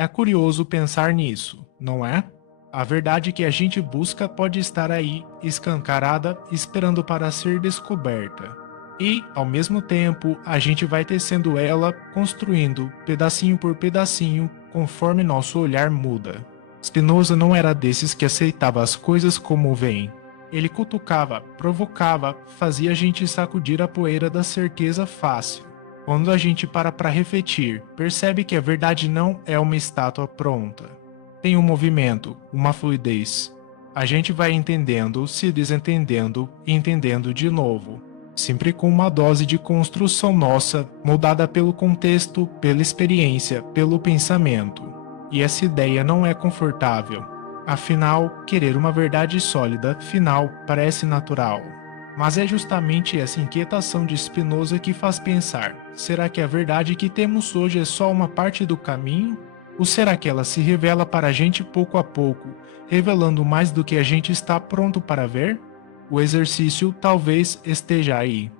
É curioso pensar nisso, não é? A verdade que a gente busca pode estar aí, escancarada, esperando para ser descoberta. E, ao mesmo tempo, a gente vai tecendo ela, construindo, pedacinho por pedacinho, conforme nosso olhar muda. Spinoza não era desses que aceitava as coisas como vêm. Ele cutucava, provocava, fazia a gente sacudir a poeira da certeza fácil. Quando a gente para refletir, percebe que a verdade não é uma estátua pronta. Tem um movimento, uma fluidez. A gente vai entendendo, se desentendendo e entendendo de novo, sempre com uma dose de construção nossa, moldada pelo contexto, pela experiência, pelo pensamento. E essa ideia não é confortável. Afinal, querer uma verdade sólida, final, parece natural. Mas é justamente essa inquietação de Spinoza que faz pensar: será que a verdade que temos hoje é só uma parte do caminho? Ou será que ela se revela para a gente pouco a pouco, revelando mais do que a gente está pronto para ver? O exercício talvez esteja aí,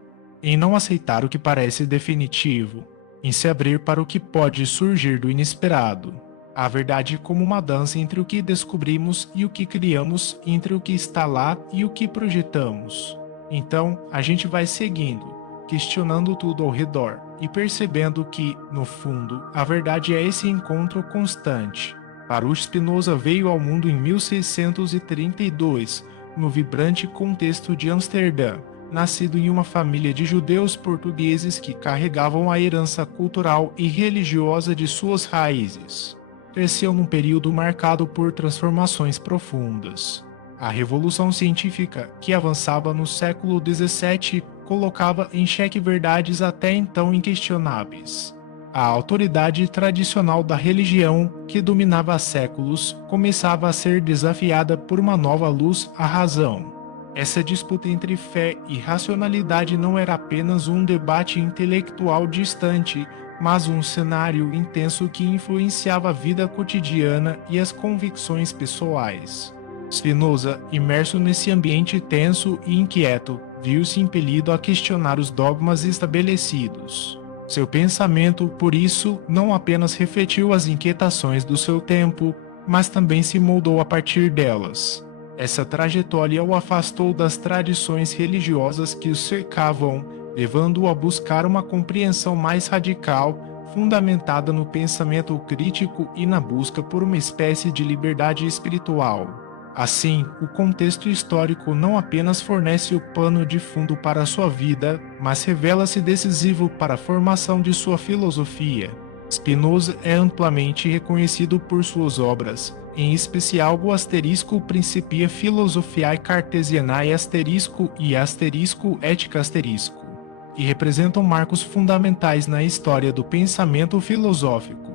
em não aceitar o que parece definitivo, em se abrir para o que pode surgir do inesperado. A verdade como uma dança entre o que descobrimos e o que criamos, entre o que está lá e o que projetamos. Então, a gente vai seguindo, questionando tudo ao redor e percebendo que, no fundo, a verdade é esse encontro constante. Baruch Spinoza veio ao mundo em 1632, no vibrante contexto de Amsterdã, nascido em uma família de judeus portugueses que carregavam a herança cultural e religiosa de suas raízes. Cresceu num período marcado por transformações profundas. A Revolução Científica, que avançava no século XVII, colocava em xeque verdades até então inquestionáveis. A autoridade tradicional da religião, que dominava há séculos, começava a ser desafiada por uma nova luz, a razão. Essa disputa entre fé e racionalidade não era apenas um debate intelectual distante, mas um cenário intenso que influenciava a vida cotidiana e as convicções pessoais. Spinoza, imerso nesse ambiente tenso e inquieto, viu-se impelido a questionar os dogmas estabelecidos. Seu pensamento, por isso, não apenas refletiu as inquietações do seu tempo, mas também se moldou a partir delas. Essa trajetória o afastou das tradições religiosas que o cercavam, levando-o a buscar uma compreensão mais radical, fundamentada no pensamento crítico e na busca por uma espécie de liberdade espiritual. Assim, o contexto histórico não apenas fornece o pano de fundo para a sua vida, mas revela-se decisivo para a formação de sua filosofia. Spinoza é amplamente reconhecido por suas obras, em especial o asterisco Principia Philosophiae Cartesianae asterisco e asterisco Ética asterisco, que representam marcos fundamentais na história do pensamento filosófico.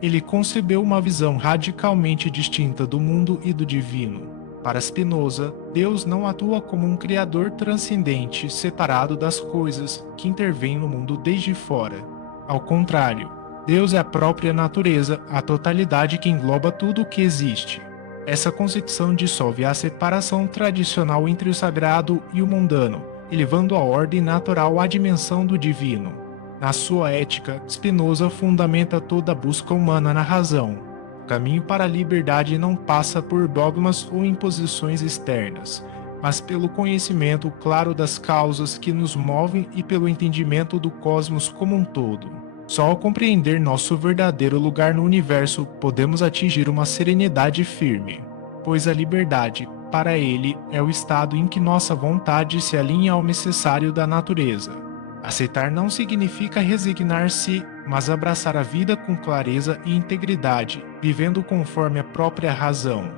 Ele concebeu uma visão radicalmente distinta do mundo e do divino. Para Spinoza, Deus não atua como um criador transcendente, separado das coisas, que intervém no mundo desde fora. Ao contrário, Deus é a própria natureza, a totalidade que engloba tudo o que existe. Essa concepção dissolve a separação tradicional entre o sagrado e o mundano, elevando a ordem natural à dimensão do divino. Na sua ética, Spinoza fundamenta toda a busca humana na razão. O caminho para a liberdade não passa por dogmas ou imposições externas, mas pelo conhecimento claro das causas que nos movem e pelo entendimento do cosmos como um todo. Só ao compreender nosso verdadeiro lugar no universo podemos atingir uma serenidade firme, pois a liberdade, para ele, é o estado em que nossa vontade se alinha ao necessário da natureza. Aceitar não significa resignar-se, mas abraçar a vida com clareza e integridade, vivendo conforme a própria razão.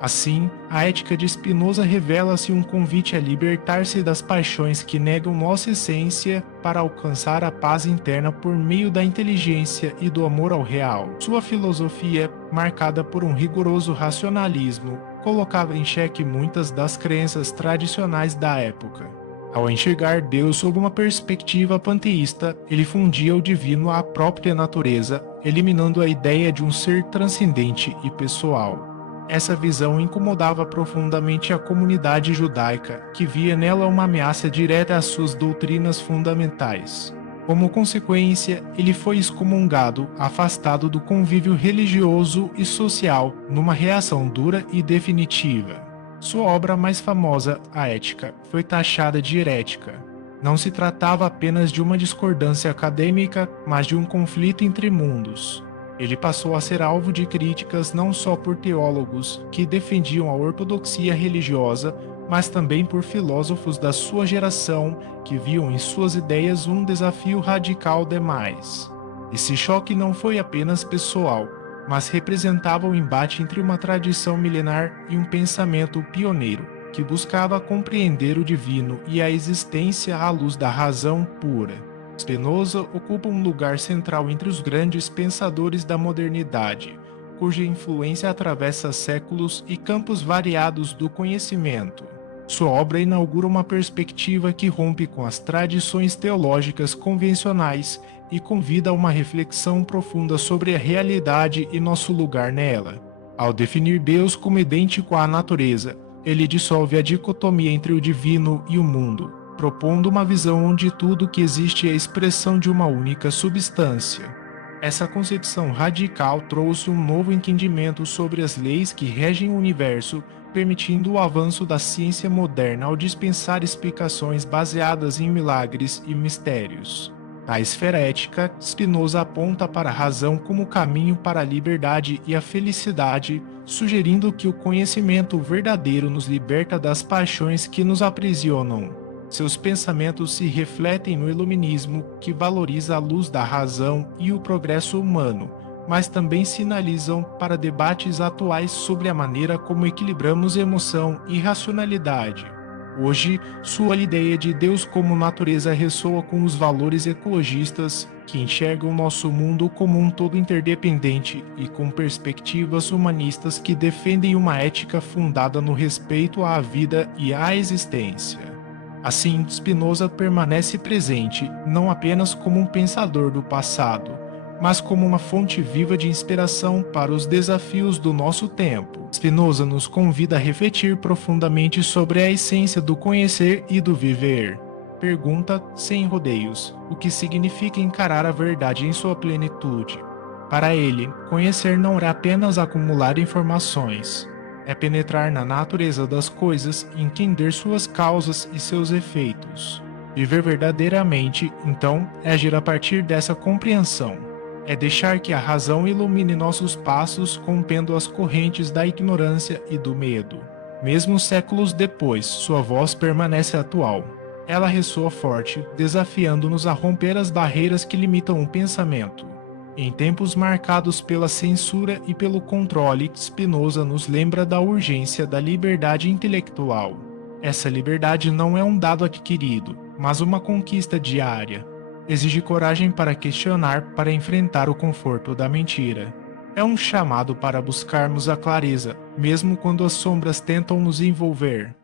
Assim, a ética de Spinoza revela-se um convite a libertar-se das paixões que negam nossa essência para alcançar a paz interna por meio da inteligência e do amor ao real. Sua filosofia, marcada por um rigoroso racionalismo, colocava em xeque muitas das crenças tradicionais da época. Ao enxergar Deus sob uma perspectiva panteísta, ele fundia o divino à própria natureza, eliminando a ideia de um ser transcendente e pessoal. Essa visão incomodava profundamente a comunidade judaica, que via nela uma ameaça direta às suas doutrinas fundamentais. Como consequência, ele foi excomungado, afastado do convívio religioso e social, numa reação dura e definitiva. Sua obra mais famosa, A Ética, foi taxada de herética. Não se tratava apenas de uma discordância acadêmica, mas de um conflito entre mundos. Ele passou a ser alvo de críticas não só por teólogos que defendiam a ortodoxia religiosa, mas também por filósofos da sua geração que viam em suas ideias um desafio radical demais. Esse choque não foi apenas pessoal, mas representava o embate entre uma tradição milenar e um pensamento pioneiro, que buscava compreender o divino e a existência à luz da razão pura. Spinoza ocupa um lugar central entre os grandes pensadores da modernidade, cuja influência atravessa séculos e campos variados do conhecimento. Sua obra inaugura uma perspectiva que rompe com as tradições teológicas convencionais e convida a uma reflexão profunda sobre a realidade e nosso lugar nela. Ao definir Deus como idêntico à natureza, ele dissolve a dicotomia entre o divino e o mundo, propondo uma visão onde tudo que existe é a expressão de uma única substância. Essa concepção radical trouxe um novo entendimento sobre as leis que regem o universo, permitindo o avanço da ciência moderna ao dispensar explicações baseadas em milagres e mistérios. Na esfera ética, Spinoza aponta para a razão como caminho para a liberdade e a felicidade, sugerindo que o conhecimento verdadeiro nos liberta das paixões que nos aprisionam. Seus pensamentos se refletem no iluminismo, que valoriza a luz da razão e o progresso humano, mas também sinalizam para debates atuais sobre a maneira como equilibramos emoção e racionalidade. Hoje, sua ideia de Deus como natureza ressoa com os valores ecologistas, que enxergam nosso mundo como um todo interdependente e com perspectivas humanistas que defendem uma ética fundada no respeito à vida e à existência. Assim, Spinoza permanece presente não apenas como um pensador do passado, mas como uma fonte viva de inspiração para os desafios do nosso tempo. Spinoza nos convida a refletir profundamente sobre a essência do conhecer e do viver. Pergunta, sem rodeios, o que significa encarar a verdade em sua plenitude. Para ele, conhecer não é apenas acumular informações, é penetrar na natureza das coisas e entender suas causas e seus efeitos. Viver verdadeiramente, então, é agir a partir dessa compreensão. É deixar que a razão ilumine nossos passos, rompendo as correntes da ignorância e do medo. Mesmo séculos depois, sua voz permanece atual. Ela ressoa forte, desafiando-nos a romper as barreiras que limitam o pensamento. Em tempos marcados pela censura e pelo controle, Spinoza nos lembra da urgência da liberdade intelectual. Essa liberdade não é um dado adquirido, mas uma conquista diária. Exige coragem para questionar, para enfrentar o conforto da mentira. É um chamado para buscarmos a clareza, mesmo quando as sombras tentam nos envolver.